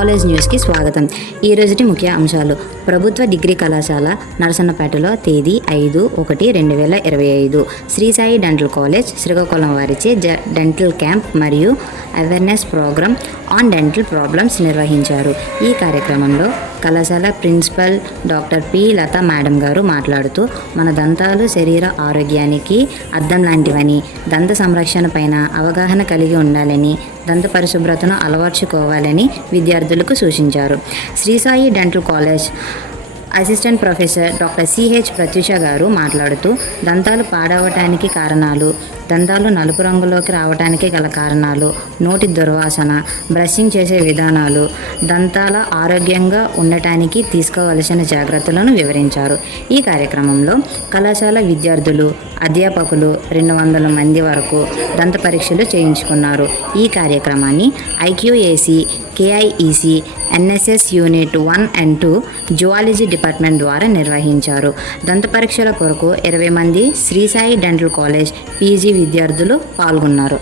College న్యూస్కి స్వాగతం. ఈ రోజుటి ముఖ్య అంశాలు. ప్రభుత్వ డిగ్రీ కళాశాల నరసన్నపేటలో తేదీ 5/1/2025 శ్రీ సాయి డెంటల్ కాలేజ్ శ్రీకాకుళం వారిచే డెంటల్ క్యాంప్ మరియు awareness program on dental problems నిర్వహించారు. ఈ కార్యక్రమంలో కళాశాల principal doctor P Latha madam గారు మాట్లాడుతూ, మన దంతాలు శరీర ఆరోగ్యానికి అద్దం లాంటివని, దంత సంరక్షణ పైన అవగాహన కలిగి ఉండాలని, దంత పరిశుభ్రతను అలవర్చుకోవాలని విద్యార్థులకు సూచించారు. Shri Sai dental college assistant professor doctor CH Prathyusha గారు మాట్లాడుతూ, దంతాలు పాడవటానికి కారణాలు, దంతాలు నలుపు రంగులోకి రావడానికి గల కారణాలు, నోటి దుర్వాసన, బ్రషింగ్ చేసే విధానాలు, దంతాల ఆరోగ్యంగా ఉండటానికి తీసుకోవలసిన జాగ్రత్తలను వివరించారు. ఈ కార్యక్రమంలో కళాశాల విద్యార్థులు, అధ్యాపకులు 200 మంది వరకు దంత పరీక్షలు చేయించుకున్నారు. ఈ కార్యక్రమాన్ని IQAC, KIEC, NSS unit 1 and 2 zoology department ద్వారా నిర్వహించారు. దంత పరీక్షల కొరకు 20 మంది Sri Sai dental college PG విద్యార్థులు పాల్గొన్నారు.